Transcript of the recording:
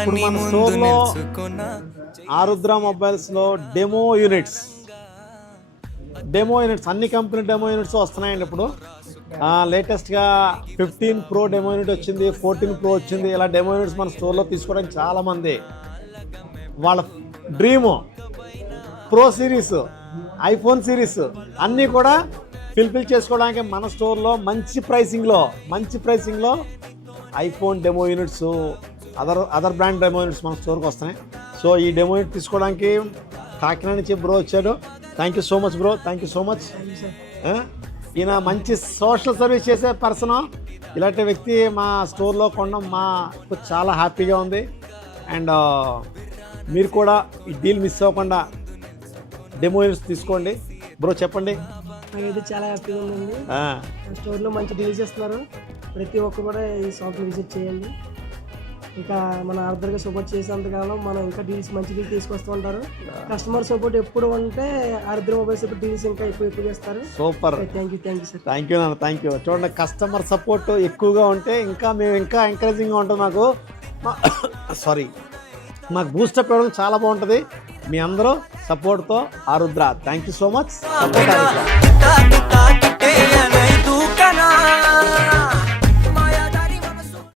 ఇప్పుడు మన స్టోర్లో ఆరుద్ర మొబైల్స్లో డెమో యూనిట్స్ అన్ని కంపెనీ డెమో యూనిట్స్ వస్తున్నాయండి. ఇప్పుడు లేటెస్ట్గా 15 Pro డెమో యూనిట్ వచ్చింది, 14 Pro వచ్చింది. ఇలా డెమో యూనిట్స్ మన స్టోర్లో తీసుకోవడానికి చాలామంది వాళ్ళ dream pro series, iPhone series అన్నీ కూడా ఫిల్ఫిల్ చేసుకోవడానికి మన స్టోర్లో మంచి ప్రైసింగ్లో iPhone demo units, other brand demo units మన స్టోర్కి వస్తున్నాయి. సో ఈ డెమో యూనిట్ తీసుకోవడానికి కాకినాడ నుంచి బ్రో వచ్చాడు. Thank you so much bro, thank you so much. ఈయన మంచి సోషల్ సర్వీస్ చేసే పర్సన్. ఇలాంటి వ్యక్తి మా స్టోర్లో కొనడం మాకు చాలా హ్యాపీగా ఉంది. అండ్ మీరు కూడా ఈ డీల్ మిస్ అవ్వకుండా డెమో యూనిట్స్ తీసుకోండి. బ్రో చెప్పండి. నాకైతే చాలా హ్యాపీగా ఉందండి. స్టోర్లో మంచి డీల్స్ ఇస్తున్నారు. ప్రతి ఒక్కరు కూడా ఈ షాప్ని విజిట్ చేయండి. ఇంకా మన ఆర్డర్గా సపోర్ట్ చేసేంతకాలం మనం ఇంకా మంచి డీల్స్ తీసుకొస్తూ ఉంటారు. కస్టమర్ సపోర్ట్ ఎప్పుడు ఉంటే ఆర్డర్ మొబైల్స్ ఇప్పుడు డీల్స్ ఇంకా ఎక్కువ చేస్తారు. Super, thank you sir. Thank you నాన్న, థ్యాంక్ యూ. చూడండి, కస్టమర్ సపోర్ట్ ఎక్కువగా ఉంటే మేము ఇంకా ఎంకరేజింగ్గా ఉంటుంది. మాకు బూస్టప్ ఇవ్వడం చాలా బాగుంటుంది. మీ అందరూ సపోర్ట్తో Arudra. Thank you so much.